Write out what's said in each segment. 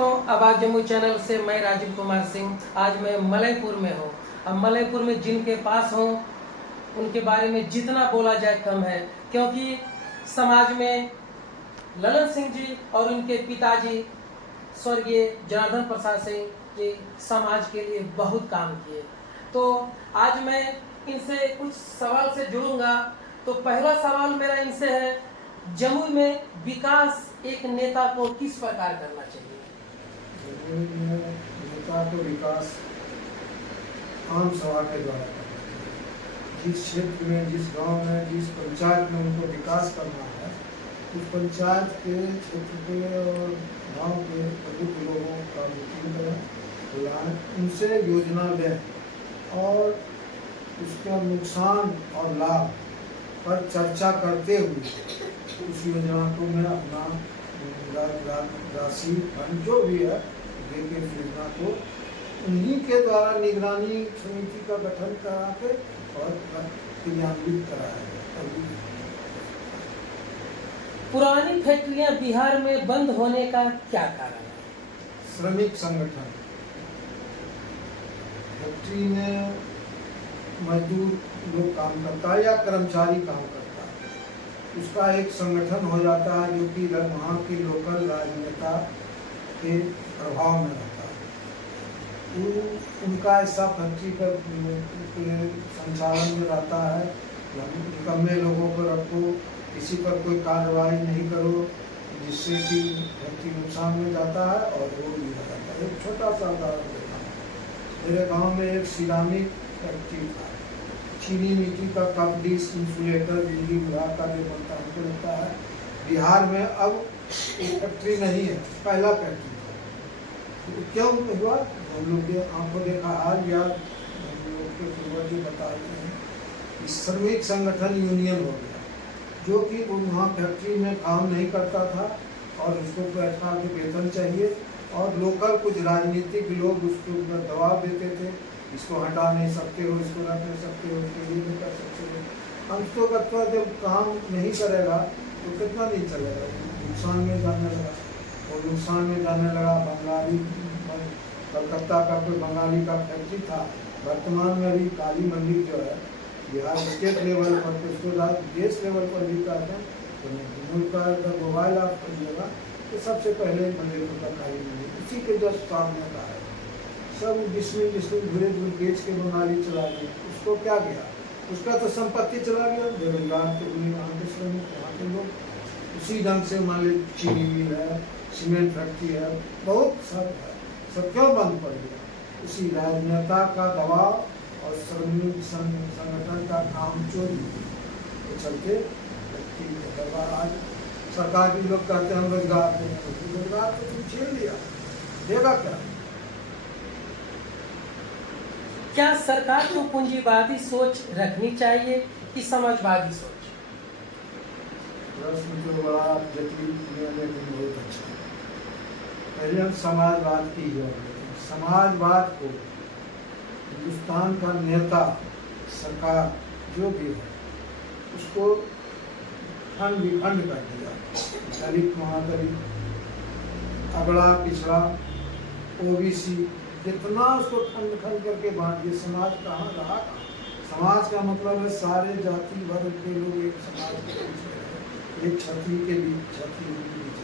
दोस्तों, आवाज़ जम्मू चैनल से मैं राजीव कुमार सिंह। आज मैं मलयपुर में हूँ। अब मलयपुर में जिनके पास हूँ उनके बारे में जितना बोला जाए कम है, क्योंकि समाज में ललन सिंह जी और उनके पिताजी स्वर्गीय जनार्दन प्रसाद सिंह जी समाज के लिए बहुत काम किए। तो आज मैं इनसे कुछ सवाल से जुड़ूंगा। तो पहला सवाल मेरा इनसे है, जमुई में विकास एक नेता को किस प्रकार करना चाहिए? जमुई में नेता को विकास आम सभा के द्वारा करना चाहिए। जिस क्षेत्र में, जिस गांव में, जिस पंचायत में उनको विकास करना है, उस पंचायत के, क्षेत्र के और गांव के प्रमुख लोगों का मीटिंग करें, बुलाएं, उनसे योजना लें और उसका नुकसान और लाभ पर चर्चा करते हुए उस योजना को मैं अपना राशि फंड जो भी है देके उस योजना को उन्हीं के द्वारा निगरानी समिति का गठन करा के और क्रियान्वित कराया। पुरानी फैक्ट्रियां बिहार में बंद होने का क्या कारण है? श्रमिक संगठन, फैक्ट्री में मजदूर लोग काम करता है या कर्मचारी काम करता है, उसका एक संगठन हो जाता है जो कि वहाँ के लोकल राजनेता के प्रभाव में रहता है। उनका ऐसा फैक्ट्री का संचालन में रहता है, निकम्मे लोगों को रखो, किसी पर कोई कार्रवाई नहीं करो जिससे कि फैक्ट्री नुकसान में जाता है और वो भी हो जाता है। एक छोटा सा उदाहरण देता हूँ। मेरे गांव में एक सिरामिक फैक्ट्री था, चीनी मिट्टी का कप डिश इंसुलेटर बिजली विभाग का जो बनता है हमको लगता है बिहार में अब फैक्ट्री नहीं है, पहला फैक्ट्री था। तो क्यों हुआ? हम लोग के आंखों देखा हाल या हम लोग के पूर्वज बताते हैं, श्रमिक संगठन यूनियन हो गया जो कि वहाँ फैक्ट्री में काम नहीं करता था और उसको बैठा के वेतन चाहिए और लोकल कुछ राजनीतिक लोग उसके ऊपर दबाव देते थे, इसको हटा नहीं सकते हो, इसको रख नहीं सकते हो, इसके लिए नहीं कर सकते हो। अंत तो करता जब काम नहीं करेगा तो कितना नहीं चलेगा, नुकसान में जाने लगा और नुकसान में जाने लगा। बंगाली, कलकत्ता का कोई बंगाली का फैक्ट्री था, वर्तमान में अभी काली मंदिर जो है बिहार स्टेट लेवल पर, उसके बाद देश लेवल पर भी करते हैं। तो उनका अगर मोबाइल आप करिएगा तो सबसे पहले मंदिर का काली मंदिर उसी के जस्ट सामने का है। सब जिसमें धीरे धीरे बेच के बंगाली चला गया, उसको क्या गया, उसका तो संपत्ति चला गया, बेरोजगार तो वहाँ के श्रमिक, वहाँ के लोग उसी ढंग से मान ली चीनी मिल है, सीमेंट फैक्ट्री है, बहुत सब है, सब क्यों बंद पड़ गया? उसी राजनेता का दबाव और श्रमिक संगठन का काम चोरी के चलते आज सरकार भी लोग कहते हैं हम रोजगार देंगे, रोजगार तो तुम छीन लिया, देगा क्या? क्या सरकार को पूंजीवादी सोच रखनी चाहिए कि समाजवादी सोच? प्रश्न जो बड़ा जटिल लेकिन बहुत अच्छा है। पहले हम समाजवाद की ही बात करते हैं। समाजवाद को हिंदुस्तान का नेता, सरकार जो भी है उसको खंड विखंड कर दिया, दलित, महादलित, अगड़ा पिछड़ा, ओबीसी, जितना उसको खंड खंड करके बांट दिया। समाज कहाँ रहा? समाज का मतलब है सारे जाति वर्ग के लोग एक समाज के बीच में, एक छतरी के बीच, छतरी के बीच।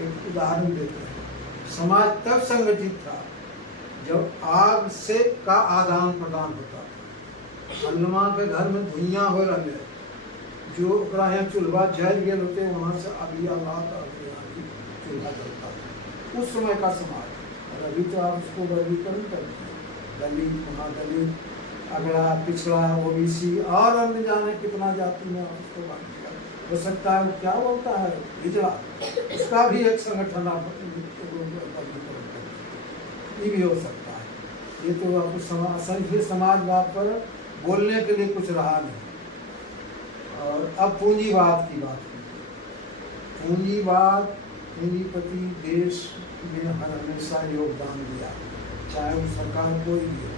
एक उदाहरण देते हैं, समाज तब संगठित था जब आग से का आदान प्रदान होता था। हनुमा के घर में धुइयाँ हो रहे, जो यहाँ चूल्हा जल गए होते, वहाँ से अभी चूल्हा जलता था उस समय का समाज। और अभी तो आप उसको वर्गीकरण करते हैं, दलित, महादलित, अगड़ा पिछड़ा, ओबीसी और अन्य जाने कितना जाति में उसको बांट दिया। हो सकता है क्या बोलता है हिजड़ा, उसका भी एक संगठन आप ये भी हो सकता है। ये तो आपको समाजवाद पर बोलने के लिए कुछ रहा नहीं। और अब पूंजीवाद की बात की। पूंजीवाद, पूंजीपति देश में हमेशा योगदान दिया, चाहे वो सरकार कोई भी हो।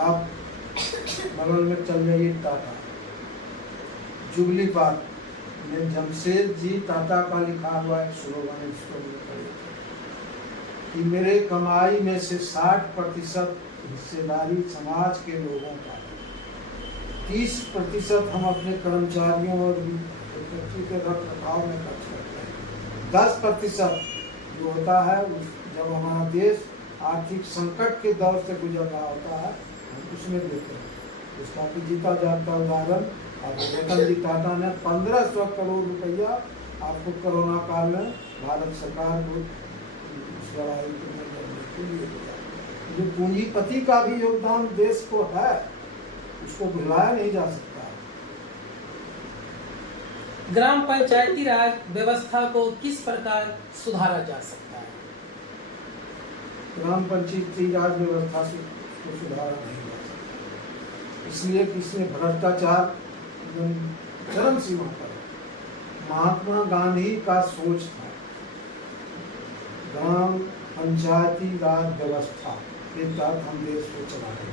आप बगल में चल जाइए टाटा, जुबली पार्क में जमशेद जी टाटा का लिखा हुआ एक स्लोगन है, कि मेरे कमाई में से 60% हिस्सेदारी समाज के लोगों का है, 30% हम अपने कर्मचारियों और व्यक्ति के रख रखाव में खर्च करते हैं, 10% जो होता है जब हमारा देश आर्थिक संकट के दौर से गुजर रहा होता है हम उसमें देते हैं। इसका कि जीता जाता उदाहरण आपको रतन जी टाटा ने 1500 करोड़ रुपया आपको कोरोना काल में भारत सरकार को इस लड़ाई में लड़ने के लिए दिया। जो पूंजीपति का भी योगदान देश को है उसको भुलाया नहीं जा सकता। ग्राम पंचायती राज व्यवस्था को किस प्रकार सुधारा जा सकता है? ग्राम पंचायती राज व्यवस्था से उसको सुधारा नहीं जा सकता, इसलिए कि इसमें भ्रष्टाचार चरम सीमा पर है। महात्मा गांधी का सोच था ग्राम पंचायती राज व्यवस्था के तहत हम देश को चलाएंगे,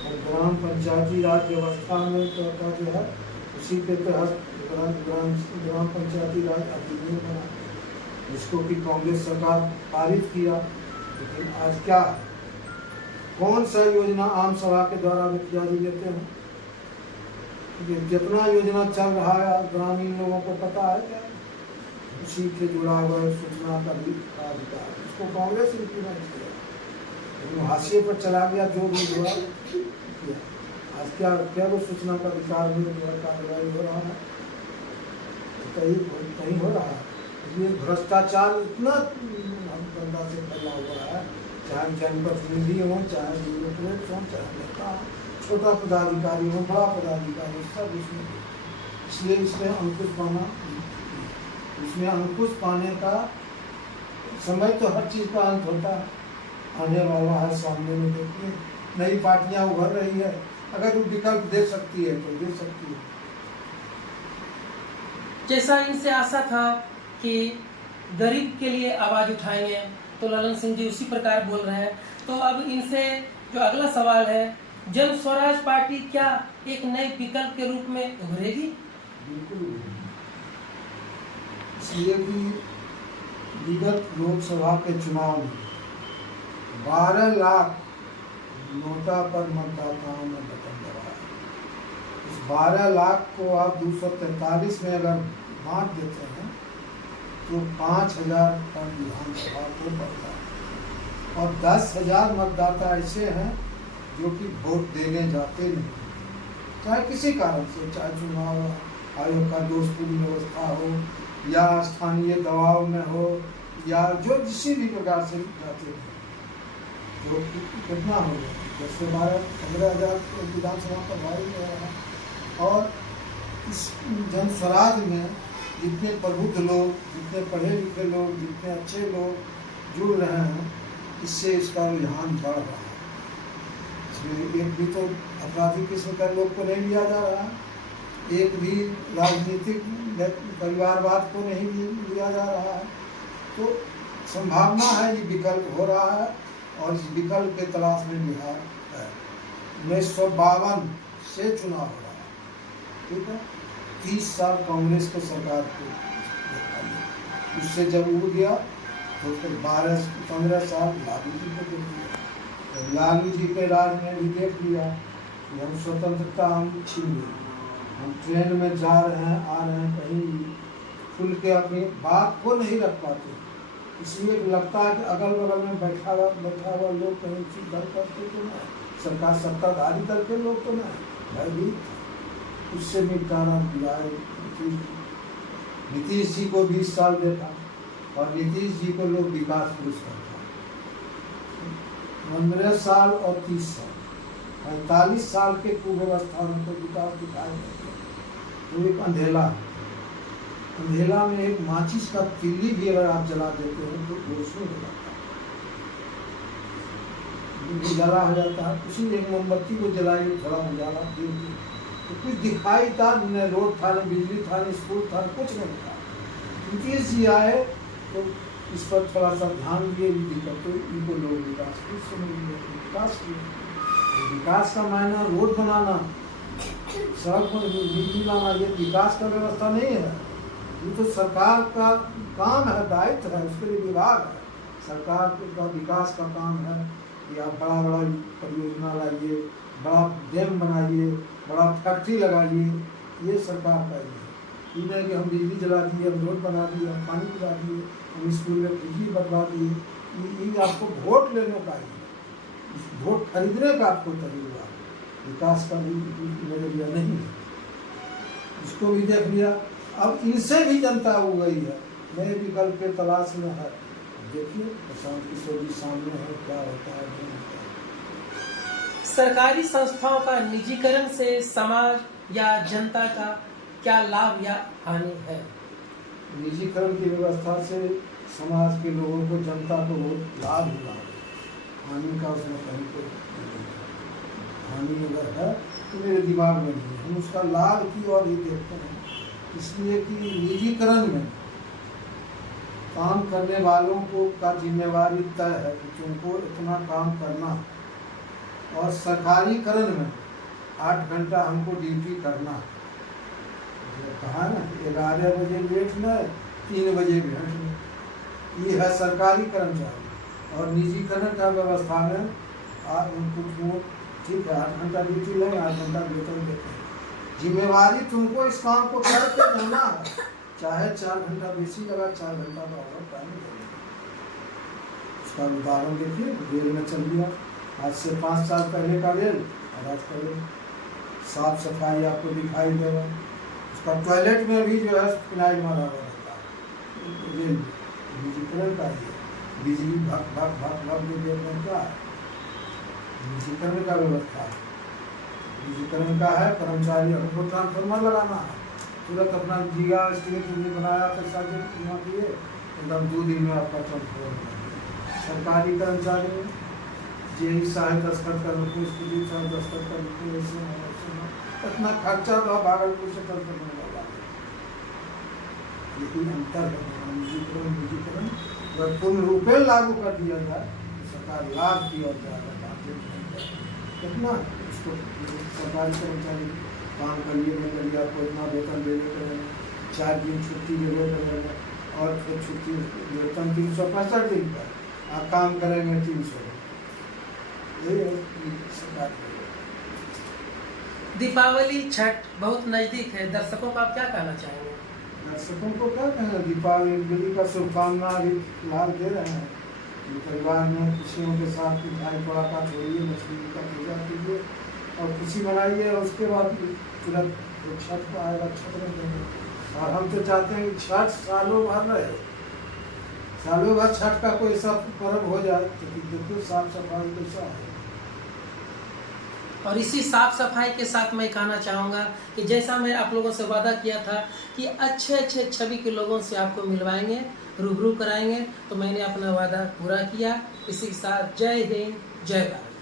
और ग्राम पंचायती राज व्यवस्था में तो जो है उसी के तहत ग्राम पंचायती राज अधिनियम बना, जिसको कि कांग्रेस सरकार पारित किया। लेकिन आज क्या कौन सा योजना आम सभा के द्वारा मुखिया जी लेते हैं? जितना योजना चल रहा है ग्रामीण लोगों को पता है क्या? उसी के जुड़ा हुआ सूचना का भी अधिकार, उसको कांग्रेस इम्प्लीमेंट किया, हाशिए पर चला गया जो भी हुआ किया। आज क्या वो सूचना का अधिकार में जो है कार्रवाई हो रहा है, कहीं हो रहा है। ये भ्रष्टाचार इतना गंदा से फैला हुआ है, चाहे जनप्रतिनिधि हो, चाहे ब्यूरोक्रेट हो, चाहे नेता हो, छोटा पदाधिकारी हो, बड़ा पदाधिकारी, सब इसमें। इसलिए इसमें अंकुश पाने का समय तो हर चीज़ का अंत होता है, आने वाला है। सामने में देखिए नई पार्टियां उभर रही है, अगर वो विकल्प दे सकती है तो दे सकती है। जैसा इनसे आशा था कि गरीब के लिए आवाज उठाएंगे, तो ललन सिंह जी उसी प्रकार बोल रहे हैं। तो अब इनसे जो अगला सवाल है, जन स्वराज पार्टी क्या एक नए विकल्प के रूप में उभरेगी? बिल्कुल, इसलिए कि विगत लोकसभा के चुनाव में 12 लाख नोटा पर मतदाताओं ने बटन दबाया। इस 12 लाख को आप 243 में अगर बांट देते हैं तो 5000 पर विधानसभा को बढ़ता है, और 10,000 मतदाता ऐसे हैं जो कि वोट देने जाते नहीं, चाहे किसी कारण से, चाहे चुनाव आयोग का दोषपूर्ण व्यवस्था हो या स्थानीय दबाव में हो या जो किसी भी प्रकार से जाते हैं। तो कितना हो गया? 10 से 12-15,000 विधानसभा का भारी हो रहा है। और इस जन स्वराज में जितने प्रबुद्ध लोग, जितने पढ़े लिखे लोग, जितने अच्छे लोग जुड़ रहे हैं, इससे इसका रुझान बढ़ रहा है। इसमें एक भी तो आपराधिक किस्म का लोग को नहीं लिया जा रहा है, एक भी राजनीतिक परिवारवाद को नहीं लिया जा रहा है। तो संभावना है ये विकल्प हो रहा है, और इस विकल्प के तलाश में बिहार है। 1952 से चुनाव हो रहा है, ठीक है। 30 साल कांग्रेस को सरकार को देखा गया, उससे जब उड़ गया तो फिर 12-15 साल लालू जी को देख लिया। तो लालू जी के राज में भी देख लिया कि हम स्वतंत्रता हम छीन ली, हम ट्रेन में जा रहे हैं, आ रहे हैं, कहीं खुल के अपनी बात को नहीं रख पाते। इसलिए लगता है कि अगल बगल में बैठा हुआ लोग कहीं चीज दल करते तो नहीं, सरकार सत्ताधारी दल के लोग तो नहीं, भयभीत। उससे निपटारा दिया। नीतीश जी को 20 साल देखा, और नीतीश जी को लोग विकास पुरस्कार था। 15 साल और 30 साल, 45 साल के कुव्यवस्था में तो विकास दिखाया तो एक अंधेला में एक माचिस का तिल्ली भी अगर आप जला देते हैं तो रोशनी हो जाता है, उजाला हो जाता है। उसी एक मोमबत्ती को जलाइए, थोड़ा उजाला दीजिए तो कुछ दिखाई था, न रोड था, न बिजली था, न स्कूल था, कुछ नहीं था। नीतीश जी आए तो इस पर थोड़ा सा ध्यान दिए, दिक्कत तो इनको लोग विकास किए। विकास का मायना रोड बनाना, सड़क पर बिजली लाना, ये विकास का व्यवस्था नहीं है। ये तो सरकार का काम है, दायित्व है, उसके लिए विभाग है। सरकार का विकास का काम है कि आप बड़ा बड़ा परियोजना लाइए, बड़ा डैम बनाइए, बड़ा फैक्ट्री लगाइए, ये सरकार का ही है। ये नहीं कि हम बिजली जला दिए, हम रोड बना दिए, हम पानी पिला दिए, हम स्कूल में बिजली बनवा दिए। ये आपको वोट लेने का ही है, वोट खरीदने का आपको तरीका, विकास का भी नजरिया नहीं है। इसको भी देख लिया। अब इनसे भी जनता हो गई है, नए विकल्प के तलाश में है। देखिए प्रशांत किशोर जी सामने है, क्या होता है नहीं होता है। सरकारी संस्थाओं का निजीकरण से समाज या जनता का क्या लाभ या हानि है? निजीकरण की व्यवस्था से समाज के लोगों को, जनता को बहुत लाभ हुआ है, हानि का उसमें कहीं कोई हानि अगर है तो मेरे दिमाग में नहीं है। हम उसका लाभ की ओर ही देखते हैं, इसलिए कि निजीकरण में काम करने वालों को का जिम्मेवारी तय है कि तुमको इतना काम करना, और सरकारीकरण में 8 घंटा हमको ड्यूटी करना। कहा ना 11 बजे लेट में 3 बजे भेंट में, ये है सरकारी कर्मचारी। और निजीकरण का व्यवस्था में उनको ठीक है 8 घंटा ड्यूटी लेंगे, 8 घंटा वेतन देते हैं। जिम्मेवारी तुमको इस काम को करके देना है, चाहे 4 घंटा बेसी लगा, 4 घंटा का ओवर टाइम देना। उसका उदाहरण देखिए, रेल में चल दिया, आज से 5 साल पहले का रेल और आज का रेल, साफ सफाई आपको दिखाई देगा। उसका टॉयलेट में भी जो है फिनाइल मारा हुआ रहता है, रेल निजीकरण का ही है। बिजली भग भग भग भग देने का निजीकरण का व्यवस्था है। निजीकरण का है, कर्मचारी हमको ट्रांसफार्मर लगाना है, तुरंत अपना जीगा स्टेट बनाया, पैसा जमा किए, एकदम 2 दिन में आपका ट्रांसफार्मर बना दिया। सरकारी कर्मचारी में जेई साहब दस्तखत कर रखे, स्कूली साहब दस्तखत कर रखे, ऐसे इतना खर्चा तो भागलपुर से कर करने वाला है। यही अंतर है निजीकरण अगर पूर्ण रूपेण लागू कर दिया जाए तो सरकार लाभ की ओर जाएगा। कितना उसको सरकारी कर्मचारी काम करिए नहीं करिए, आपको इतना वेतन देने करेंगे, 4 दिन छुट्टी देने करेंगे, और फिर छुट्टी वेतन 365 दिन का, आप काम करेंगे 300। ये सरकार। दीपावली छठ बहुत नजदीक है, दर्शकों को आप क्या कहना चाहेंगे? दर्शकों को क्या कहना, दीपावली का शुभकामना अभी लाभ दे रहे हैं। परिवार में खुशियों के साथ मिठाई पड़ाका छोड़िए, मछली का पूजा कीजिए और खुशी मनाइए, और उसके बाद तुरंत छठ को आएगा, छठ में देंगे। और हम तो चाहते हैं कि छठ सालों भर रहे, सालों भर छठ का कोई ऐसा पर्व हो जाए तो देखो साफ सफाई कैसा है। और इसी साफ सफाई के साथ मैं कहना चाहूँगा कि जैसा मैं आप लोगों से वादा किया था कि अच्छे अच्छे छवि के लोगों से आपको मिलवाएंगे, रूबरू कराएंगे, तो मैंने अपना वादा पूरा किया। इसी के साथ जय हिंद, जय भारत।